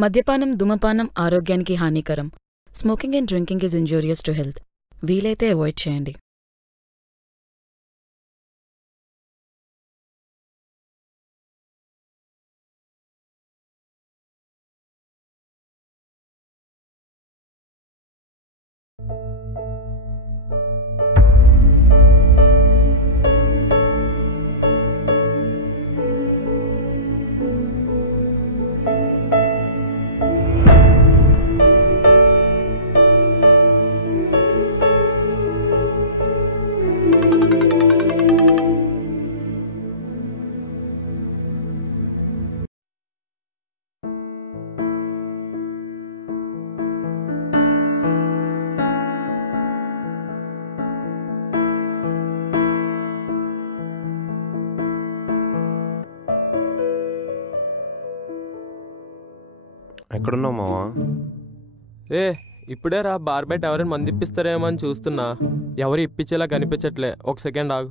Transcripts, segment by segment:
మద్యపానం, ధూమపానం ఆరోగ్యానికి హానికరం. Smoking and drinking is injurious to health. వీలైతే అవాయిడ్ చేయండి. ఎక్కడున్నావు మావా? ఇప్పుడే రా. బార్ బయట ఎవరైనా మంది ఇప్పిస్తారేమో అని చూస్తున్నా. ఎవరు ఇప్పించేలా కనిపించట్లే. ఒక సెకండ్ ఆగు.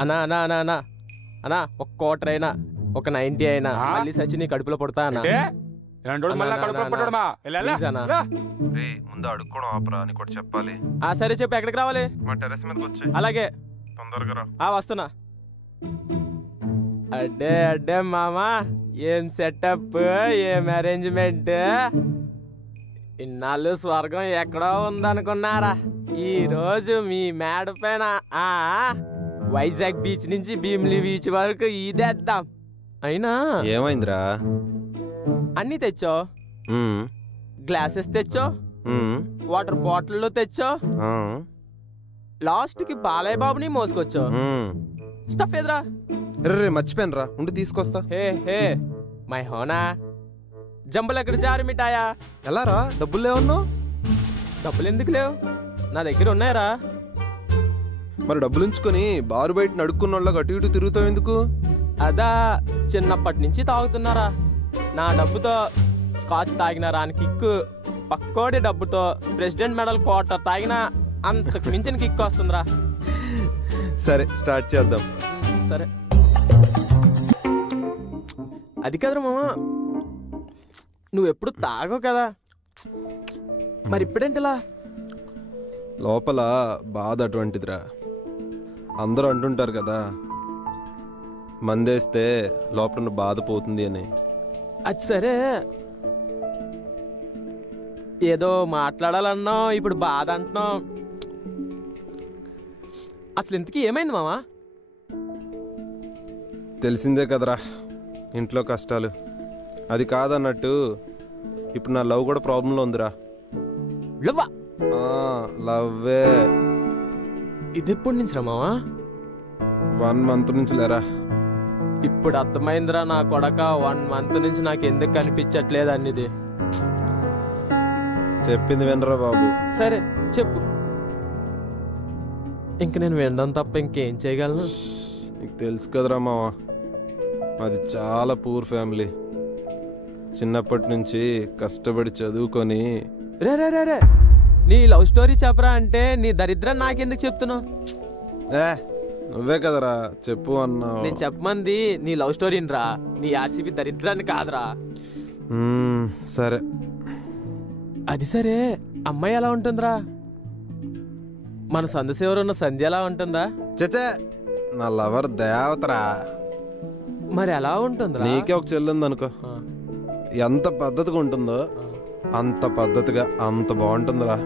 అన్నా అన్నా అన్నా అన్నా అన్నా ఒక క్వార్టర్ అయినా, ఒక 90 అయినా మళ్ళీ సచి నీ కడుపులో పడతా అన్నా. ముందు అడుక్కోవడం ఆపరా, నీకు ఒకటి చెప్పాలి. సరే చెప్పు, ఎక్కడికి రావాలి? మా టెర్రస్ మీదకి వచ్చి. అలాగే, తొందరగా రా. వస్తున్నా. అడ్డే అడ్డే మామా, ఏం సెటప్, ఏం అరేంజ్మెంట్. ఇన్నాళ్ళు స్వర్గం ఎక్కడో ఉందనుకున్నారా? ఈ రోజు మీ మేడ పైన వైజాగ్ బీచ్ నుంచి భీమిలి బీచ్ వరకు ఈదేద్దాం. అయినా ఏమైందిరా? అన్ని తెచ్చో, గ్లాసెస్ తెచ్చో, వాటర్ బాటిల్లో తెచ్చో, లాస్ట్ కి బాలయ్య బాబుని మోసుకొచ్చో. స్టఫ్ ఎదురా? మర్చిపోయాను రా, ఉండి తీసుకొస్తా. హే హే మై హోనా, జంబులు ఎక్కడ జారి మిఠాయా? ఎలా రా? డబ్బులు లేవన్నావు? డబ్బులు ఎందుకు లేవు? నా దగ్గర ఉన్నాయరా. మరి డబ్బులు ఉంచుకొని బారు బయట నడుక్కున్న వాళ్ళకి అటు ఇటు తిరుగుతావు ఎందుకు? అదా, చిన్నప్పటి నుంచి తాగుతున్నారా. నా డబ్బుతో స్కాచ్ తాగినారా అని కిక్కు, పక్కోడి డబ్బుతో ప్రెసిడెంట్ మెడల్ క్వార్టర్ తాగినా అంతకు మించిన కిక్కు వస్తుందిరా. సరే స్టార్ట్ చేద్దాం. సరే, అది కదరా మామ, నువ్వెప్పుడు తాగవు కదా, మరి ఇప్పుడేంటిలా? లోపల బాధ అటువంటిదిరా. అందరూ అంటుంటారు కదా, మందేస్తే లోపల బాధ పోతుంది అని. అది సరే, ఏదో మాట్లాడాలన్నావు, ఇప్పుడు బాధ అంటున్నావు. అసలు ఇంతకీ ఏమైంది మామా? తెలిసిందే కదరా ఇంట్లో కష్టాలు. అది కాదన్నట్టు ఇప్పుడు నా లవ్ కూడా ప్రాబ్లంలో ఉందిరా. లవ్వే. ఇది ఎప్పటి నుంచి రా మావా? 1 month నుంచి లేరా. ఇప్పుడు అర్థమైందిరా నా కొడక, 1 month నుంచి నాకు ఎందుకు కనిపించట్లేదు అన్నిది. చెప్పింది వినరా బాబు. సరే చెప్పు. ఇంక నేను వినడం తప్ప ఇంకేం చేయగలను? నీకు తెలుసు కదరా మావా, మాది చాలా పూర్ ఫ్యామిలీ. చిన్నప్పటి నుంచి కష్టపడి చదువుకొని. రే రే రే రే, నీ లవ్ స్టోరీ చెప్పరా అంటే నీ దరిద్రం నాకెందుకు చెప్తున్నావు? నువ్వే కదరా చెప్పు అన్నావు. నేను చెప్పమంది నీ లవ్ స్టోరీని రా, నీ ఆర్సీబీ దరిద్రాన్ని కాదురా. సరే. అది సరే, అమ్మాయి ఎలా ఉంటుందిరా? మన సందసేవరు ఉన్న సంధ్య ఎలా ఉంటుందా? చచ్చే, నా లవర్ దేవతరా. మరి ఎలా ఉంటుందిరా? నీకే ఒక చెల్లింది అనుకో, ఎంత పద్ధతిగా ఉంటుందో అంత పద్ధతిగా అంత బాగుంటుందిరా.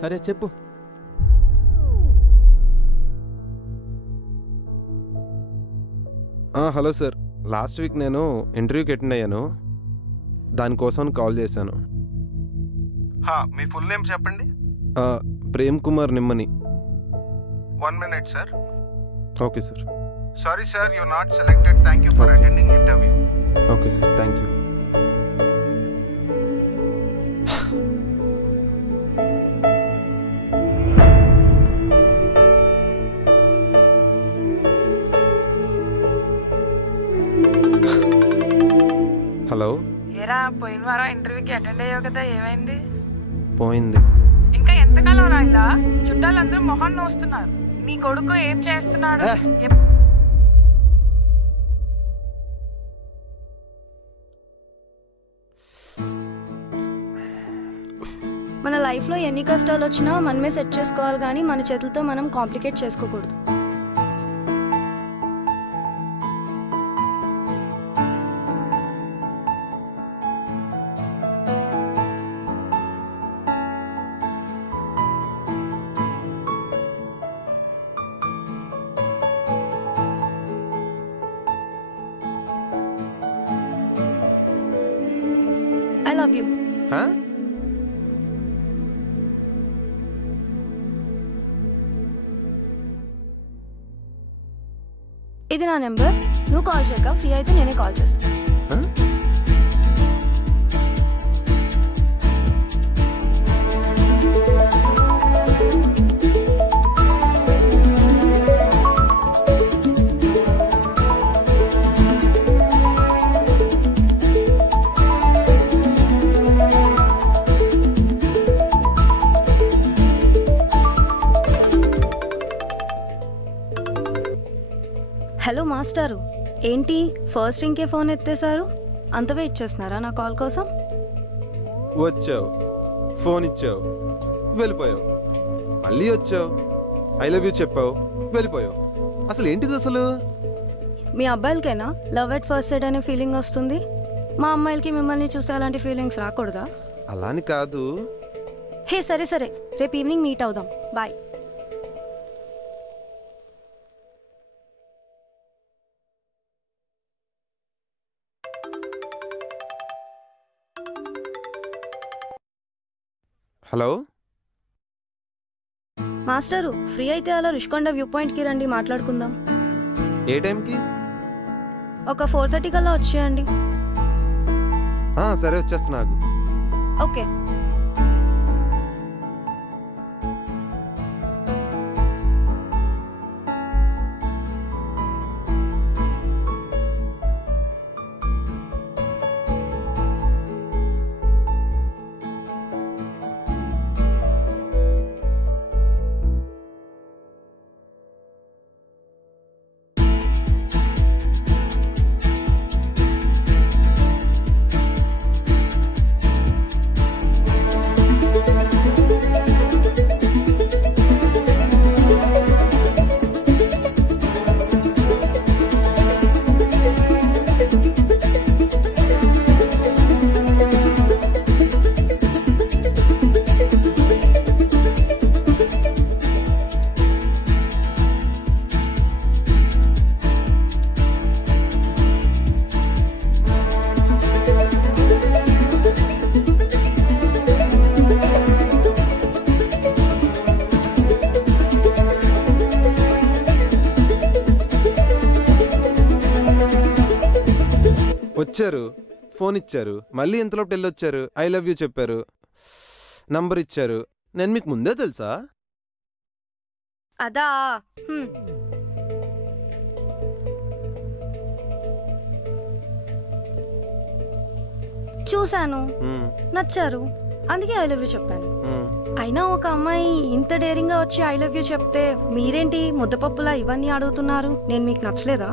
సరే చెప్పు. హలో సార్, లాస్ట్ వీక్ నేను ఇంటర్వ్యూకి అటెండ్ అయ్యాను, దానికోసం కాల్ చేశాను. మీ ఫుల్ నేమ్ చెప్పండి. Prem Kumar Nimmani. 1 minute sir. Okay sir. Sorry sir, you not selected. Thank you for attending interview. Okay sir, thank you. Hello. ఏరా, పోయిన వారం ఇంటర్వ్యూకి అటెండ్ అయ్యావు కదా, ఏమైంది? పోయింది. ఇంకా ఎంతకాలం రా ఇలా? చుట్టాలందరూ మొహం నోస్తున్నారు. నీ కొడుకు ఏం చేస్తున్నాడు? మన లైఫ్లో ఎన్ని కష్టాలు వచ్చినా మనమే సెట్ చేసుకోవాలి, కానీ మన చేతులతో మనం కాంప్లికేట్ చేసుకోకూడదు. I love you. Huh? ఇది నా నెంబర్. నువ్వు కాల్ చేయక, ఫ్రీ అయితే నేనే కాల్ చేస్తాను. హలో మాస్టారు, ఏంటి ఫస్ట్ ఇంకే ఫోన్ ఎత్తేసారు? అంత వెయిట్ చేస్తున్నారా నా కాల్ కోసం? వచ్చావు, ఫోన్ ఇచ్చావు, వెళ్ళిపోయావు, మళ్ళీ వచ్చావు, ఐ లవ్ యూ చెప్పావు, వెళ్ళిపోయావు. అసలు ఏంటిది అసలు? మీ అబ్బాయిలకైనా లవ్ ఎట్ ఫస్ట్ సైట్ అనే ఫీలింగ్ వస్తుంది, మా అమ్మాయిలకి మిమ్మల్ని చూస్తే అలాంటి ఫీలింగ్స్ రాకూడదా? అలాని కాదు. హే సరే సరే, రేపు ఈవినింగ్ మీట్ అవుదాం. బాయ్. హలో మాస్టరు, ఫ్రీ అయితే అలా రుషికొండ వ్యూ పాయింట్కి రండి, మాట్లాడుకుందాం. ఏ టైంకి? ఒక 4:30 కల్లా వచ్చేయండి. సరే వచ్చేస్తున్నా. ఓకే. వచ్చారు, ఫోన్ ఇచ్చారు, మళ్ళీ ఇంతలోపు వెళ్ళొచ్చారు, ఐ లవ్ యూ చెప్పారు, నంబర్ ఇచ్చారు. నేను మీకు ముందే తెలుసా? అదా చూశాను, నచ్చారు, అందుకే ఐ లవ్ యూ చెప్పాను. అయినా ఒక అమ్మాయి ఇంత డేరింగ్గా వచ్చి ఐ లవ్ యూ చెప్తే మీరేంటి ముద్దపప్పులా ఇవన్నీ అడుగుతున్నారు? నేను మీకు నచ్చలేదా?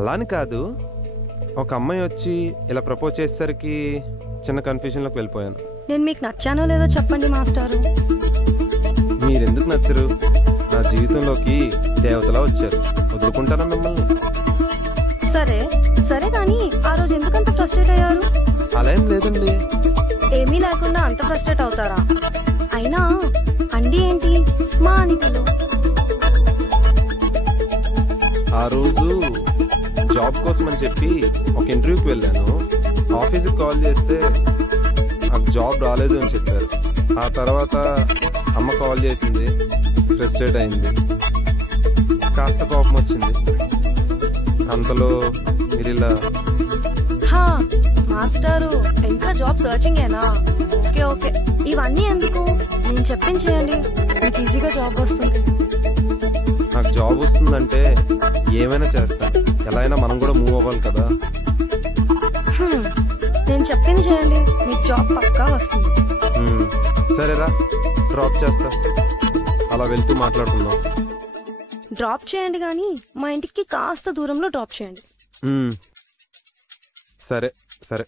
అలాని కాదు, ఒక అమ్మాయి వచ్చి ఇలా ప్రపోజ్ చేసేసరికి చిన్న కన్ఫ్యూజన్లోకి వెళ్ళిపోయాను. నేను మీకు నచ్చానో లేదో చెప్పండి మాస్టారు. మీరెందుకు నచ్చరు? నా జీవితంలోకి దేవతలా వచ్చారు, వదులుకుంటారా మిమ్మల్ని? సరే సరే, కానీ ఆ రోజు ఎందుకంత ఫ్రస్ట్రేట్ అయ్యారు? అలా ఏం లేదండి. ఏమీ లేకుండా అంత ఫ్రస్ట్రేట్ అవుతారా? అయినా అండి ఏంటి మా అని పిలు. ఆ రోజు జాబ్ కోసం అని చెప్పి ఒక ఇంటర్వ్యూకి వెళ్ళాను. ఆఫీస్కి కాల్ చేస్తే నాకు జాబ్ రాలేదు అని చెప్పారు. ఆ తర్వాత అమ్మ కాల్ చేసింది, ఫ్రస్ట్రేట్ అయింది, కాస్త కోపం వచ్చింది. అంతలో మీరు ఇలా మాస్టారు ఇంకా జాబ్ సర్చింగేనా? ఓకే ఓకే, ఇవన్నీ ఎందుకు, నేను చెప్పించేయండి, మీకు ఈజీగా జాబ్ వస్తుంది. నాకు జాబ్ వస్తుందంటే ఏమైనా చేస్తాను, ఎలా అయినా మనం కూడా మూవ్ అవ్వాలి కదా. నేను చెప్పింది చేయండి, మీకు జాబ్ పక్కా వస్తుంది. సరేరా, డ్రాప్ చేస్తా, అలా వెళ్తూ మాట్లాడుకుందాం. డ్రాప్ చేయండి, కానీ మా ఇంటికి కాస్త దూరంలో డ్రాప్ చేయండి. సరే సరే.